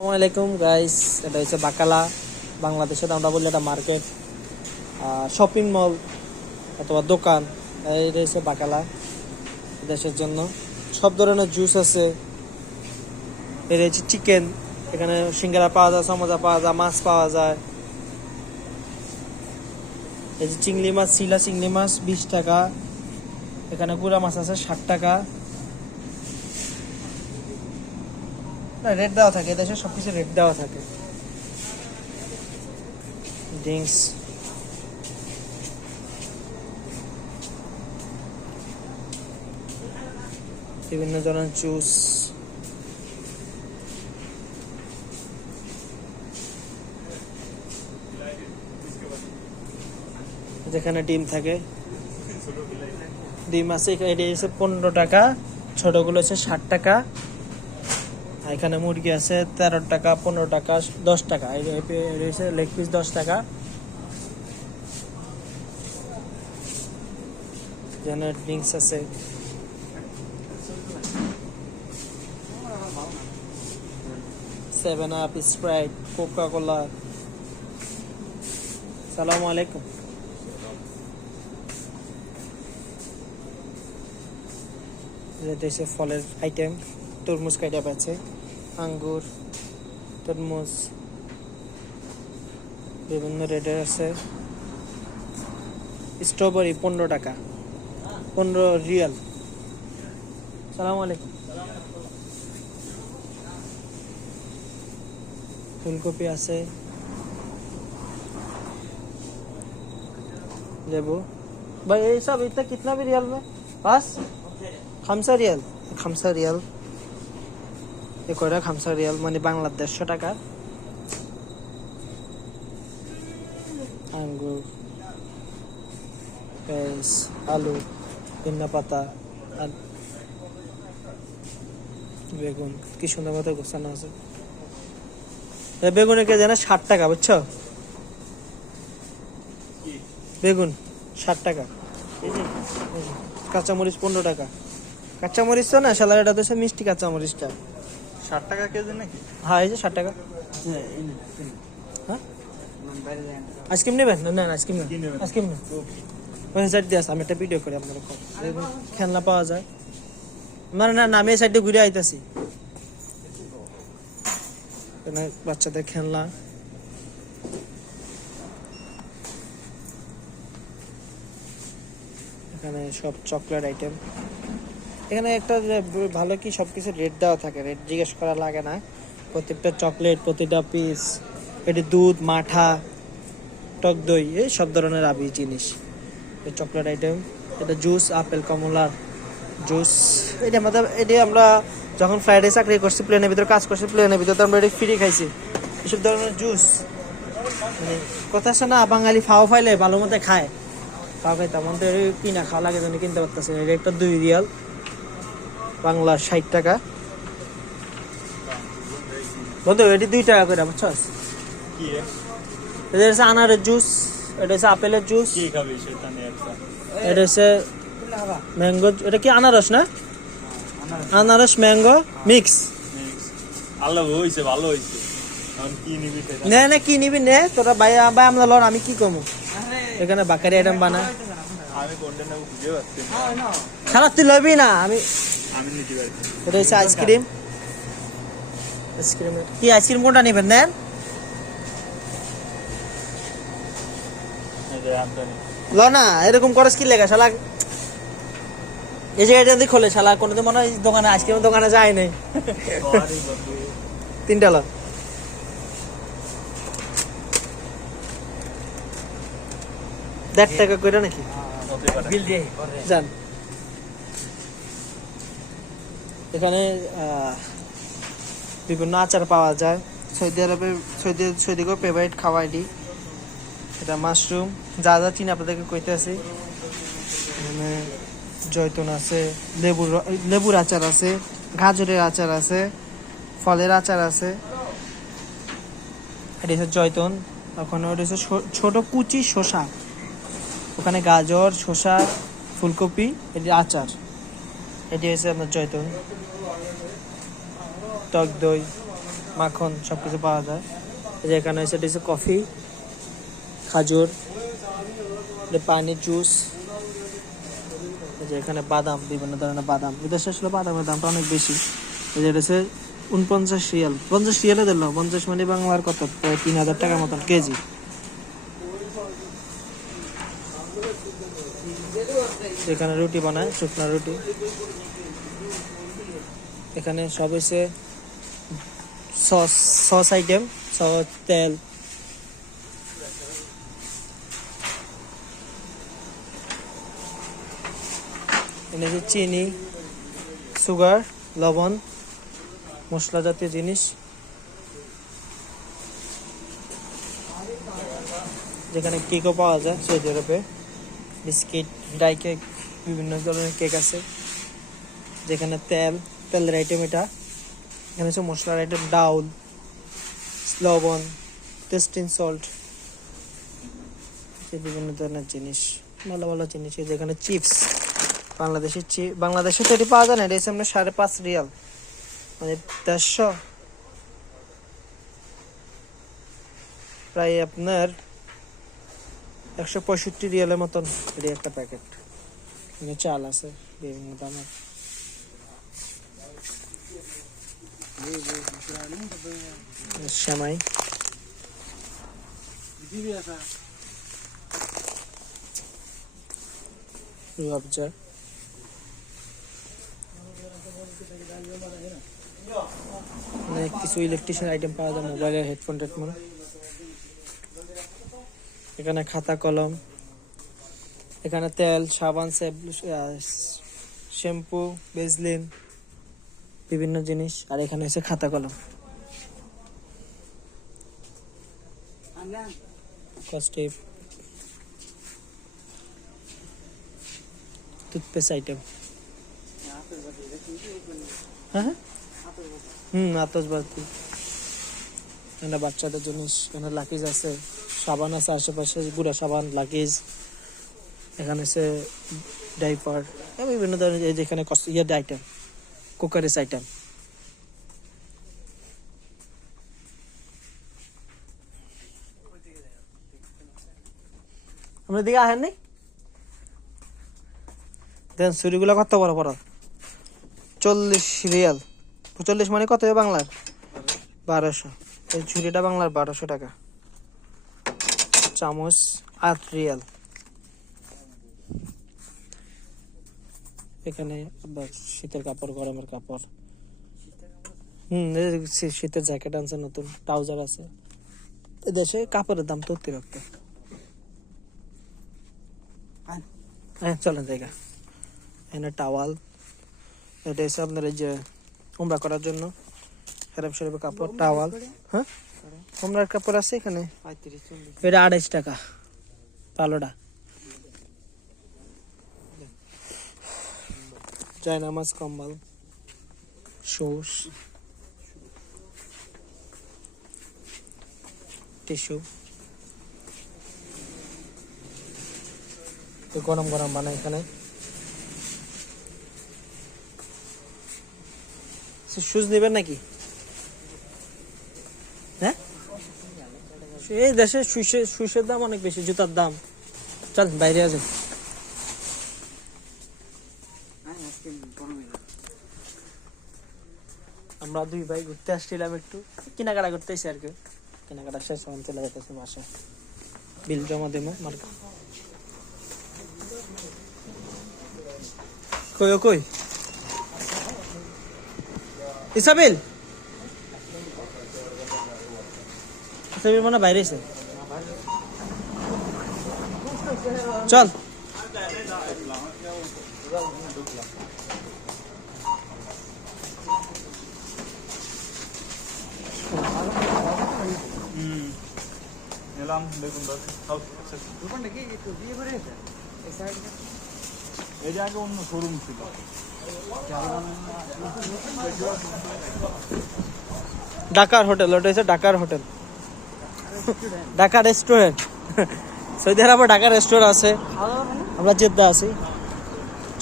আসসালামু আলাইকুম গাইস, এটা হচ্ছে বাকালা। বাংলাদেশের আমরা বলি এটা মার্কেট, শপিং মল অথবা দোকান। এটা হচ্ছে বাকালা দেশের জন্য। সব ধরনের জুস আছে। এটা হচ্ছে চিকেন, এখানে সিঙ্গারা পাওয়া যায়, সমোসা পাওয়া যায়, মাছ পাওয়া যায়। এই যে চিংড়ি মাছ, শিলা চিংড়ি মাছ 20 টাকা। এখানে গুড়া মাছ আছে 60 টাকা। রেট দেওয়া থাকে, এদেশে সবকিছু রেট দেওয়া থাকে। ড্রিঙ্কস, বিভিন্ন ধরনের জুস। যেখানে ডিম থাকে, ডিম আছে। এটা হচ্ছে 15 টাকা, ছোটগুলো হচ্ছে 60 টাকা। আর এখানে মুরগি আছে 13 টাকা, 15 টাকা, 10 টাকা। এটা হচ্ছে লেগ পিস 10 টাকা। যেখানে ড্রিঙ্কস আছে, seven up, Sprite, Coca Cola. সালামু আলাইকুম। এটা হচ্ছে ফলের আইটেম। তরমুজ কাইটা আছে, আঙ্গুর, তরমুজ বিভিন্ন রেটের আছে। স্ট্রবেরি 15 টাকা, 15 রিয়াল। সালামু আলাইকুম। ফুলকপি আছে, लेबू भाई। ये सब इतना कितना भी रियल में बस 5 रियल, 5 रियल। ये कोड़ा 5 रियल মানে বাংলাদেশ টাকা। আঙ্গুর, পেঁয়াজ, আলু, ধনিয়া পাতা আর বেগুন। কি সুন্দর মতো গোছানো আছে। এই বেগুনের কেজি না 60 টাকা, বুঝছো? বেগুন 60 টাকা। কাঁচামরিচ 15 টাকা। কাঁচামরিচ তো না শালা, এটা তো সে মিষ্টি কাঁচামরিচটা। 60 টাকা কেজি নাকি? হ্যাঁ, এই যে 60 টাকা। হ্যাঁ, আইসক্রিম নেবেন? না না, আইসক্রিম না, আইসক্রিম না। ওই সাইড দিয়ে আসে, আমি একটা ভিডিও করি আপনার। খেলনা পাওয়া যায়। না না না, আমি এই সাইডে ঘুরে আইতাছি। এখানে বাচ্চাদের খেলনা, এখানে সব চকলেট আইটেম। এখানে একটা ভালো কি সবকিছু রেট দেওয়া থাকে, রেট জিজ্ঞেস করা লাগে না। প্রত্যেকটা চকলেট, প্রতিটা পিস। এটি দুধ, মাঠা, টক দই, এই সব ধরনের আবি জিনিস। এই চকলেট আইটেম। এটা জুস, আপেল কমলার জুস। এটা আমরা যখন ফ্রাইডে চাকরি করছি, প্লেনের ভিতরে কাজ করছি, প্লেনের ভিতরে আমরা এটা ফ্রি খাইছি। এসব ধরনের জুস মানে কথা আছে না, বাঙালি ফাও ফাইলে ভালো মতো খায়। ফাও খাইতাম তো কিনা খাওয়া লাগে, জন্য কিনতে পারতেছে। এটা একটা 2 রিয়াল, বাংলা 60 টাকা। বন্ধু এটি 2 টাকা করে, বুঝছস? কি এটা হচ্ছে আনারের জুস, এটা হচ্ছে আপেলের জুস, কি খাবি সেটা নিয়ে একটা এটা হচ্ছে ম্যাঙ্গো। এটা কি আনারস না? আনারস ম্যাঙ্গো মিক্স। ভালো হইছে, ভালো হইছে। এখন কি নিবি সেটা? নে নে, কি নিবি নে তোরা। ভাই ভাই আমরা লন, আমি কি কমু। এখানে বাকারি আইটেম বানায়। আমি কোনটা নেব বুঝে পাচ্ছি না। খারাপ তুই লবি না, আমি নিতে পারছি। এটা হচ্ছে আইসক্রিম। আইসক্রিম কি, আইসক্রিম কোনটা নেবেন নেন? এই যে আমদানি। ল না, এরকম করস কি লেগা শালা। এই যে এটা দিয়ে খোলে শালা, কোনোদিন মনে হয় দোকানে, আইসক্রিমের দোকানে যায় নাই। আরে বাবু 3টা ল। 1.5 টাকা করে নাকি হতে পারে। বিল দিয়ে যান। এখানে বিভিন্ন আচার পাওয়া যায়। সৌদি আরবে, সৌদিকেও ফেভারিট খাওয়া এটি। এটা মাশরুম, যা যা চিনি আপনাদেরকে কইতে আছি। এখানে জয়তুন আছে, লেবুর আচার আছে, গাজরের আচার আছে, ফলের আচার আছে। এটা হচ্ছে জয়তুন। ওখানে ওটা হচ্ছে ছোট কুচি শসা। ওখানে গাজর, শসা, ফুলকপি, এটি আচার। এটি হচ্ছে আপনার জয়তুন। টক দই, মাখন সবকিছু পাওয়া যায়। এই যে এখানে এসে দিয়েছে কফি, খাজুর, পানি, জুস। এই যে এখানে বাদাম, বিভিন্ন ধরনের বাদাম। এদেশে আসলে বাদামের দামটা অনেক বেশি। এই যে এটা হচ্ছে 49 রিয়াল, 50 রিয়ালে দিল। 50 মানে বাংলার কত, প্রায় 3000 টাকার মতন কেজি। এখানে রুটি বানায়, শুকনা রুটি। এখানে সব হচ্ছে সস, সস আইটেম, সস, তেল। এখানে যে চিনি, সুগার, লবণ, মশলা জাতীয় জিনিস। যেখানে কেকও পাওয়া যায় সৌদি আরবে, বিস্কিট, ড্রাই কেক, বিভিন্ন ধরনের কেক আছে। যেখানে তেলের আইটেম এটা। এখানে হচ্ছে মশলার আইটেম, ডাউল, লবণ, টেস্টিং সল্ট, বিভিন্ন ধরনের জিনিস, ভালো ভালো জিনিস। যেখানে চিপস, বাংলাদেশে তো এটি পাওয়া যায় না। এটা হচ্ছে আপনার 5.5 রিয়াল, মানে 150, প্রায় আপনার 165 রিয়ালের মতন এটি একটা প্যাকেট। এখানে চাল আছে বিভিন্ন দামের। সেমাই, রুয়াবজা। অনেক কিছু ইলেকট্রিশিয়ান আইটেম পাওয়া যায়, মোবাইলের হেডফোন টেডফোন। এখানে খাতা কলম, এখানে তেল, সাবান, শ্যাম্পু, বেজলিন, বিভিন্ন জিনিস। আর এখানে হচ্ছে খাতা কলম, কস্টিপ, টুথপেস্ট আইটেম। হ্যাঁ, আতশবাজি। এখানে বাচ্চাদের জিনিস, এখানে লাকিজ আছে, সাবান আছে আশেপাশে, গুঁড়া সাবান, লাকিজ। এখানে আছে ডাইপার, বিভিন্ন ধরনের। এই যেখানে ইয়ার আইটেম, কুকারিস আইটেম। আমরা দিকে আহেন নি দেন। ছুরিগুলো কত বড় বড়, 40 রিয়াল। 40 মানে কত বাংলার? 1200। এই ছুরিটা বাংলার 1200 টাকা। চামচ 8 রিয়াল। এখানে শীতের কাপড়, গরমের কাপড়। শীতের জ্যাকেট আনছে নতুন, ট্রাউজার আছে। দেশে কাপড়ের দাম তো অতিরিক্ত। হ্যাঁ, চলেন জায়গা। এখানে টাওয়াল, এটা হচ্ছে আপনার এই যে উমরা করার জন্য হেরাম শরীফের কাপড়, টাওয়াল। হ্যাঁ, উমরার কাপড় আছে এখানে। এটা 28 টাকা পালোটা। জায়নামাজ, কম্বল, শুজ, টিস্যু। গরম গরম বানায় এখানে। শুজ নেবেন নাকি? হ্যাঁ, এই দেশে শুজের দাম অনেক বেশি, জুতার দাম। চল বাইরে আছে। আমরা দুই ভাই ঘুরতে আসছিলাম, একটু কেনাকাটা করতেছি আর কি। কেনাকাটা শেষ হন, চলে যেতেছে বাসায়, বিল জমা দেবো মার্কা। কই ইসাবিল, ইসাবিল মানে বাইরে এসে। চল এলাম, দেখুন এই যে আগে অন্য শোরুম ছিল। ঢাকার হোটেল, ওটা হচ্ছে ঢাকার হোটেল, ঢাকা রেস্টুরেন্ট। সৌদি আরবে ঢাকা রেস্টুরেন্ট আছে। আমরা জেদ্দা আছি।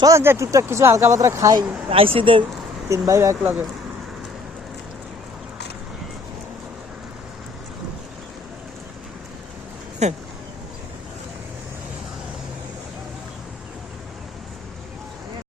চলেন যাই, টুকটাক কিছু হালকা পাতলা খাই। আইসিদের 3 ভাই এক লগে।